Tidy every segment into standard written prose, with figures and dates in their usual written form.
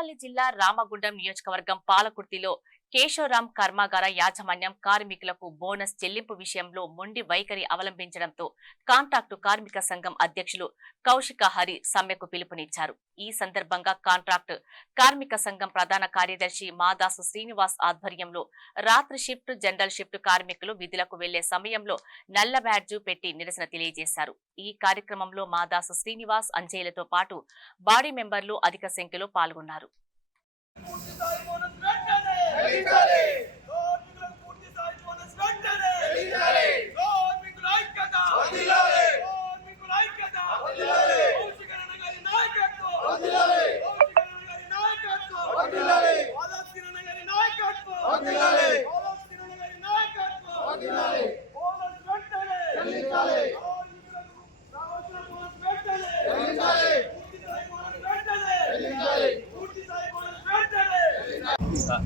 పెద్దపల్లి జిల్లా రామగుండం నియోజకవర్గం పాలకుర్తిలో కేశవరాం కర్మాగార యాజమాన్యం కార్మికులకు బోనస్ చెల్లింపు విషయంలో మొండి వైఖరి అవలంబించడంతో కాంట్రాక్టు కార్మిక సంఘం అధ్యక్షులు కౌశిక హరి సమ్మెకు పిలుపునిచ్చారు. ఈ సందర్భంగా కాంట్రాక్టు కార్మిక సంఘం ప్రధాన కార్యదర్శి మాదాసు శ్రీనివాస్ ఆధ్వర్యంలో రాత్రి షిఫ్ట్, జనరల్ షిఫ్ట్ కార్మికులు విధులకు వెళ్లే సమయంలో నల్ల బ్యాడ్జు పెట్టి నిరసన తెలియజేశారు. ఈ కార్యక్రమంలో మాదాసు శ్రీనివాస్, అంజయ్యలతో పాటు బాడీ మెంబర్లు అధిక సంఖ్యలో పాల్గొన్నారు.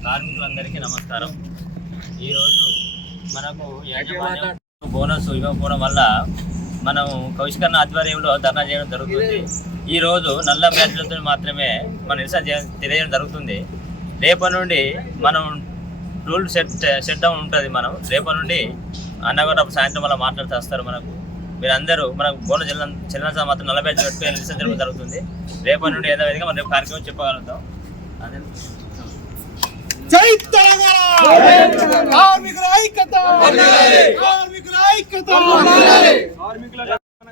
కార్మికులందరికీ నమస్కారం. ఈరోజు మనకు యాజమాన్యం బోనస్ ఇవ్వకపోవడం వల్ల మనం కౌశికన్న ఆధ్వర్యంలో ధర్నా చేయడం జరుగుతుంది. ఈరోజు నల్ల బ్యాడ్జ్లతో మాత్రమే మన నిరసన తెలియజేయడం జరుగుతుంది. రేపటి నుండి మనం రూల్ సెట్ డౌన్ ఉంటుంది. మనం రేపటి నుండి అన్నగారు సాయంత్రం వల్ల మాట్లాడుతూ వస్తారు. మీరందరూ మనకు బోనస్ చెల్లిన మాత్రం నల్ల బ్యాడ్జ్ పెట్టుకుని నిరసన జరగడం జరుగుతుంది. రేపటి నుండి ఏదో విధంగా మనం రేపు కార్యక్రమం చెప్పగలుగుతాం. అదే జై తెలంగాణ కార్మికుల ఐక్యత, కార్మికుల ఐక్యత, కార్మికుల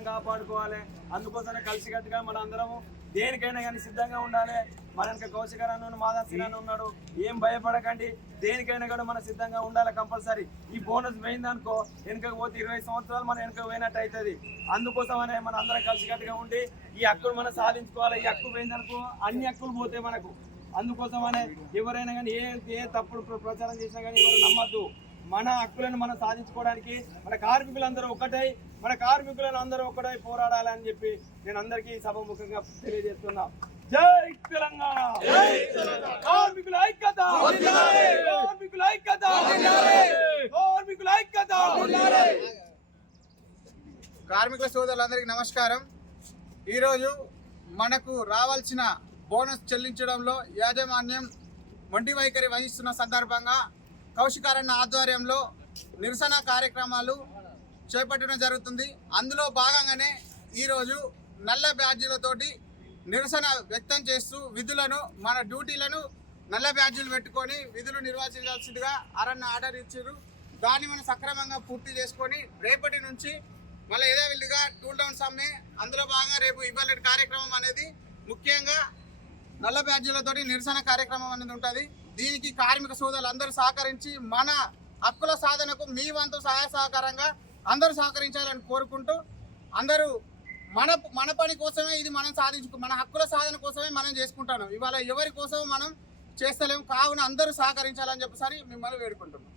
కాపాడుకోవాలి. అందుకోసమే కలిసికట్టుగా మన అందరము దేనికైనా కానీ సిద్ధంగా ఉండాలి. మన వెనక కౌశికరాను, మాదాసీనాను ఉన్నాడు. ఏం భయపడకండి, దేనికైనా కూడా మనం సిద్ధంగా ఉండాలి కంపల్సరీ. ఈ బోనస్ పోయిందనుకో వెనక పోతే 20 సంవత్సరాలు మనం వెనక పోయినట్టు అవుతుంది. అందుకోసమనే మన అందరం కలిసికట్టుగా ఉండి ఈ హక్కులు మనం సాధించుకోవాలి. ఈ హక్కు పోయిందనుకో అన్ని హక్కులు పోతాయి మనకు. అందుకోసమనే ఎవరైనా కానీ ఏ తప్పుడు ప్రచారం చేసినా కానీ ఎవరు నమ్మద్దు. మన హక్కులను మనం సాధించుకోవడానికి మన కార్మికులందరూ ఒకటై పోరాడాలని చెప్పి నేను అందరికీ సభాముఖంగా తెలియజేస్తున్నా. జై తెలంగాణ, కార్మికుల ఐక్యత, కార్మికుల ఐక్యత, కార్మికుల ఐక్యత. కార్మికుల సోదరులందరికీ నమస్కారం. ఈరోజు మనకు రావాల్సిన బోనస్ చెల్లించడంలో యాజమాన్యం మొండి వైఖరి వహిస్తున్న సందర్భంగా కౌశికారన్న ఆధ్వర్యంలో నిరసన కార్యక్రమాలు చేపట్టడం జరుగుతుంది. అందులో భాగంగానే ఈరోజు నల్ల బ్యాడ్జీలతోటి నిరసన వ్యక్తం చేస్తూ విధులను, మన డ్యూటీలను నల్ల బ్యాడ్జీలు పెట్టుకొని విధులు నిర్వహించాల్సిందిగా అరన్న ఆర్డర్ ఇచ్చారు. దాన్ని మనం సక్రమంగా పూర్తి చేసుకొని రేపటి నుంచి మళ్ళీ యథావిధిగా టూల్ డౌన్ సమ్మె, అందులో భాగంగా రేపు ఇవాళ కార్యక్రమం అనేది ముఖ్యంగా నల్ల బ్యాడ్జీలతోటి నిరసన కార్యక్రమం అనేది ఉంటుంది. దీనికి కార్మిక సోదరులు అందరూ సహకరించి మన హక్కుల సాధనకు మీ వంతు సహాయ సహకారంగా అందరూ సహకరించాలని కోరుకుంటూ, అందరూ మన పని కోసమే ఇది మనం మన హక్కుల సాధన కోసమే మనం చేసుకుంటాం. ఇవాళ ఎవరి కోసం మనం చేస్తలేము. కావున అందరూ సహకరించాలని చెప్పేసరి మిమ్మల్ని వేడుకుంటున్నాం.